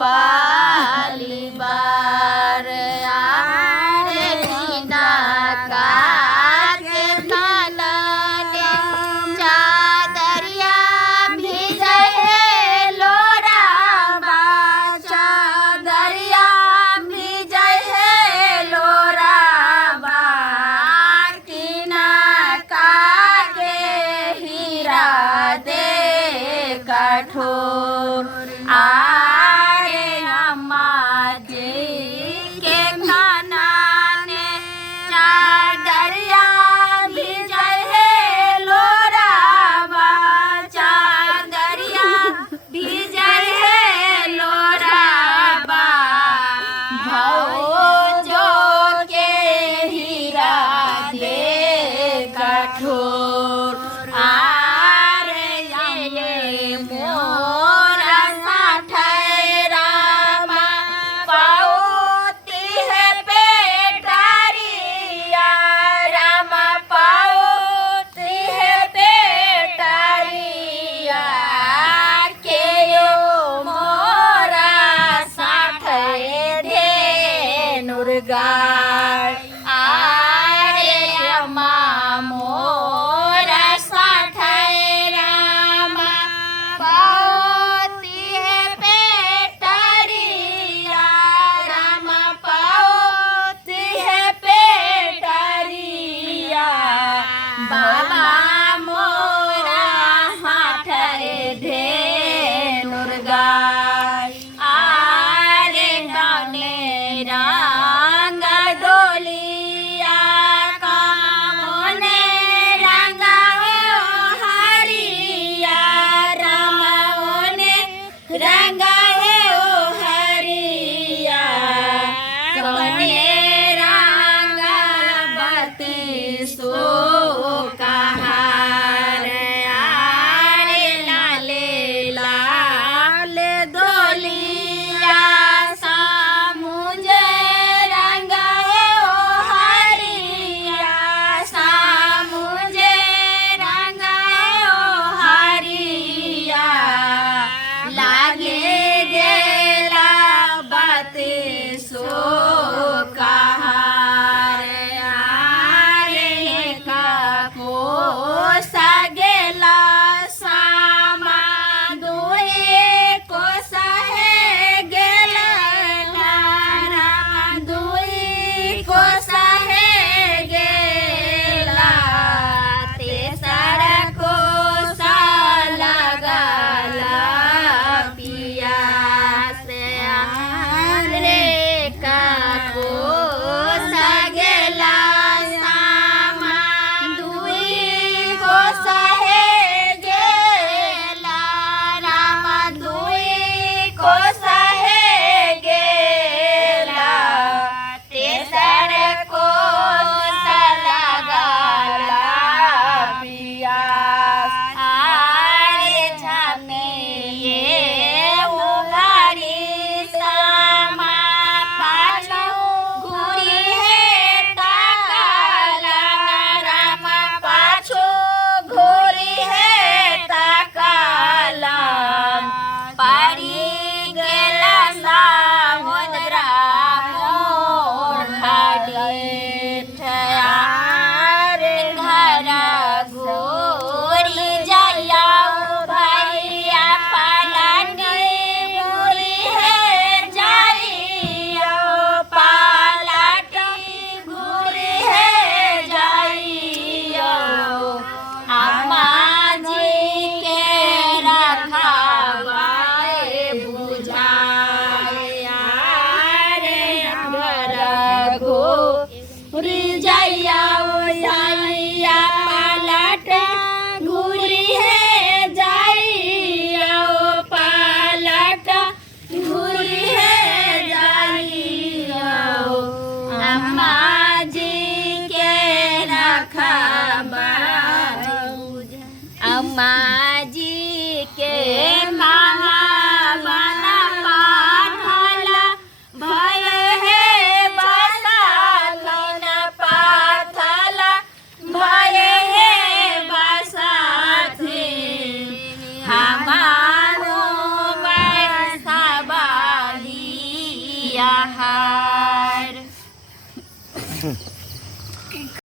पाली बार आरे मीना का के नानने चादरिया भिजे लोरा बा चादरिया भिजे लोरा बा कीना का के हीरा दे कठोर आरे अम्मा जी के नानने चादरिया भिजे लोरा बा चादरिया भिजे लोरा बा भौजो के हीरा दे कठोर आरे ये मोरा साठरामा पाउती है पेटारिया रामा पाउती है पेटारिया के यो मोरा साठे धेनुरगार आरे अम्मा मोरा साठरामा पाउती है पेटारिया रामा पाउती है पेटारिया बाबा मोरा साठे धेनुरगार आरे गाने रंग डोलिया कामने रंगा हरिया रामने रंगा हरिया कने रंगा बती सो कहार आरे लाले लाले डोलिया सामुझे रंगा हरिया सामुझे रंगा हरिया लागे गेला बती सो कहार आरे का कोसा गेला सामा दुए कोसा है गेला रामा दुई कोसा है गेला तेसर कोसा लगाला पिया से आरे का कोसा गेला सामा दुई कोसा है गेला रामा दुई कोसा है गेला तेसर कोसा लगाला पिया आरे झमे ये उघारी सामा पाछू घूरी है ताकाला रामा पाछू घूरी है ताकाला पारी गेला सामुद्रा मोर खाडीठ आरे घरा घोरी जाया भैया पालाटी घूरी है जाइया पालाटी घूरी है जाइया अम्मा जी के रखावाए बुझाया रे घरा घोरी जाइया जाइया पालाट घूरी है जाइया पालाट घूरी है जाइया अम्मा जी के रखावा अम्मा जी के महाबला पाथला भय है बसा पाथला भय है बसा थे हमारा